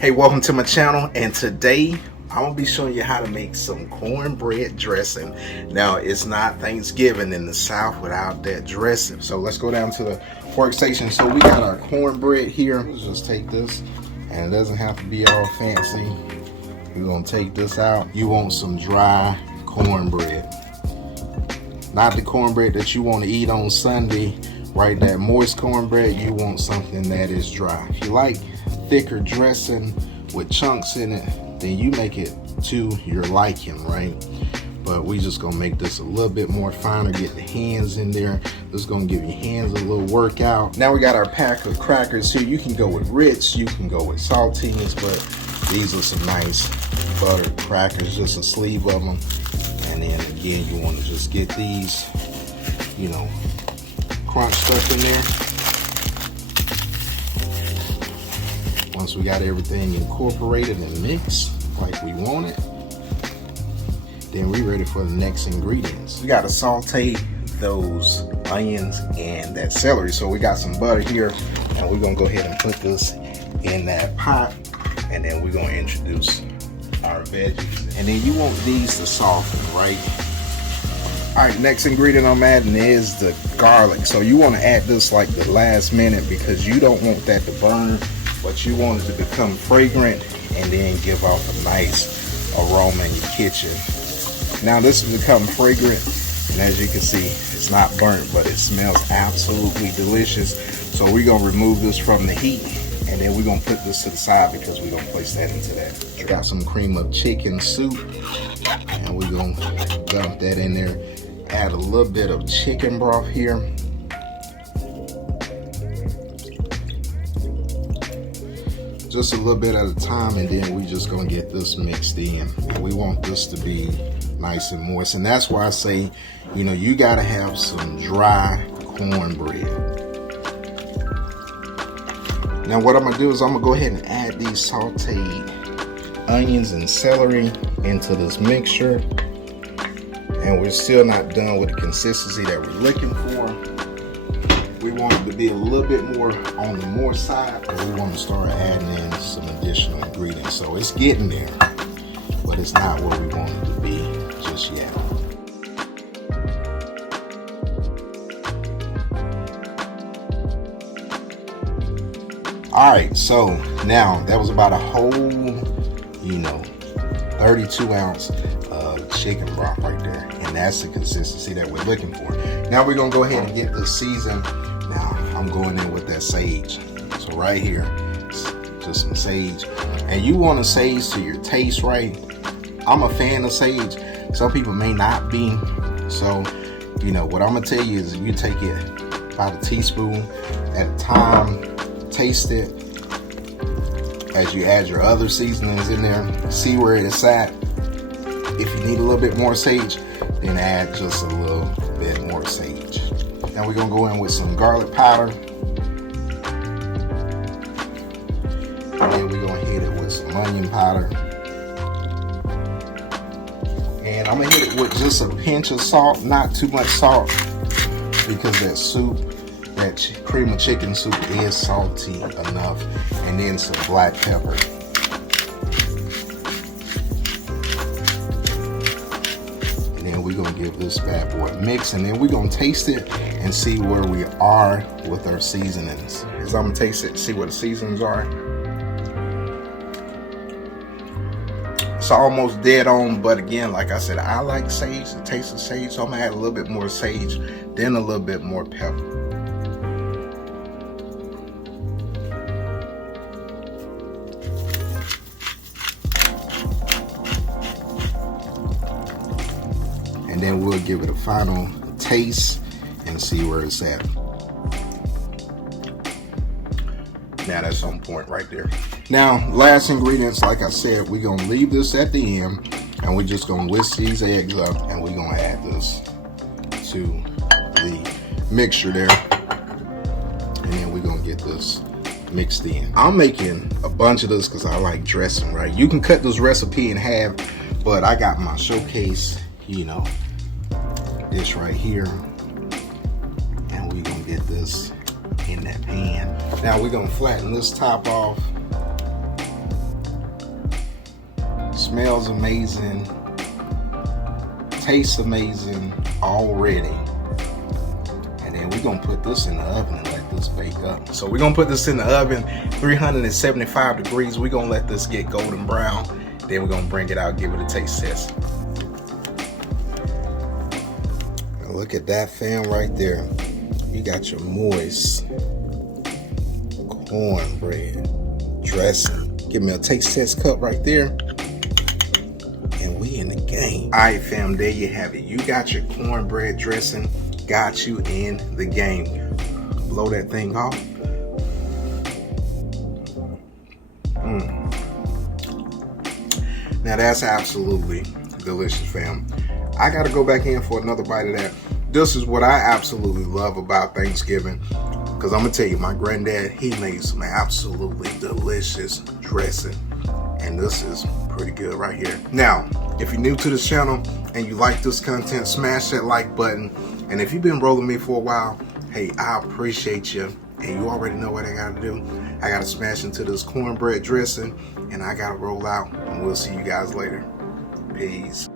Hey, welcome to my channel, and today I'm gonna be showing you how to make some cornbread dressing. Now, it's not Thanksgiving in the South without that dressing. So let's go down to the workstation. So we got our cornbread here. Let's just take this, and it doesn't have to be all fancy. You're gonna take this out. You want some dry cornbread, not the cornbread that you want to eat on Sunday, right? That moist cornbread. You want something that is dry. If you like thicker dressing with chunks in it, then you make it to your liking, right? But we just gonna make this a little bit more finer, get the hands in there. This is gonna give your hands a little workout. Now we got our pack of crackers here. You can go with Ritz, you can go with Saltines, but these are some nice buttered crackers, just a sleeve of them. And then again, you want to just get these, you know, crunched up in there. Once we got everything incorporated and mixed like we want it, then we're ready for the next ingredients. We got to saute those onions and that celery. So we got some butter here, and we're gonna go ahead and put this in that pot, and then we're gonna introduce our veggies. And then you want these to soften, right? All right, next ingredient I'm adding is the garlic. So you want to add this like the last minute because you don't want that to burn, but you want it to become fragrant and then give off a nice aroma in your kitchen. Now this has become fragrant, and as you can see, it's not burnt, but it smells absolutely delicious. So we're gonna remove this from the heat, and then we're gonna put this to the side because we're gonna place that into that. We got some cream of chicken soup, and we're gonna dump that in there. Add a little bit of chicken broth here. Just a little bit at a time, and then we just gonna get this mixed in. And we want this to be nice and moist, and that's why I say, you know, you gotta have some dry cornbread. Now what I'm gonna do is I'm gonna go ahead and add these sauteed onions and celery into this mixture, and we're still not done with the consistency that we're looking for. We want it to be a little bit more on the more side, but we want to start adding in some additional ingredients. So it's getting there, but it's not where we want it to be just yet. All right, so now that was about a whole, 32 ounce of chicken broth right there, and that's the consistency that we're looking for. Now we're gonna go ahead and get this seasoned. Now I'm going in with that sage. So right here, just some sage, and you want to sage to your taste, right? I'm a fan of sage. Some people may not be. So, what I'm gonna tell you is you take it about a teaspoon at a time, taste it as you add your other seasonings in there, see where it's at. If you need a little bit more sage, then add just a little bit more sage. Now we're gonna go in with some garlic powder, and then we're gonna hit it with some onion powder. And I'm gonna hit it with just a pinch of salt, not too much salt, because that soup, that cream of chicken soup is salty enough. And then some black pepper. And then we're gonna give this bad boy a mix, and then we're gonna taste it and see where we are with our seasonings. Because I'm gonna taste it and see what the seasonings are. It's almost dead on, but again, like I said, I like sage, the taste of sage, so I'm gonna add a little bit more sage, then a little bit more pepper. And then we'll give it a final taste and see where it's at. Now that's on point right there. Now, last ingredients, like I said, we're gonna leave this at the end, and we're just gonna whisk these eggs up, and we're gonna add this to the mixture there. And then we're gonna get this mixed in. I'm making a bunch of this because I like dressing, right? You can cut this recipe in half, but I got my showcase, dish right here, and we're gonna get this in that pan. Now we're gonna flatten this top off, Smells amazing. Tastes amazing already. And then we're gonna put this in the oven and let this bake up. So we're gonna put this in the oven, 375 degrees. We're gonna let this get golden brown. Then we're gonna bring it out, give it a taste test. Now look at that, fam, right there. You got your moist cornbread dressing. Give me a taste test cup right there. And we in the game. All right, fam, there you have it. You got your cornbread dressing. Got you in the game. Blow that thing off. Now that's absolutely delicious, fam. I gotta go back in for another bite of that. This is what I absolutely love about Thanksgiving. Because I'm gonna tell you, my granddad, he made some absolutely delicious dressing. And this is pretty good right here. Now, if you're new to this channel and you like this content, smash that like button. And if you've been rolling me for a while, hey, I appreciate you. And you already know what I gotta do. I gotta smash into this cornbread dressing and I gotta roll out. And we'll see you guys later. Peace.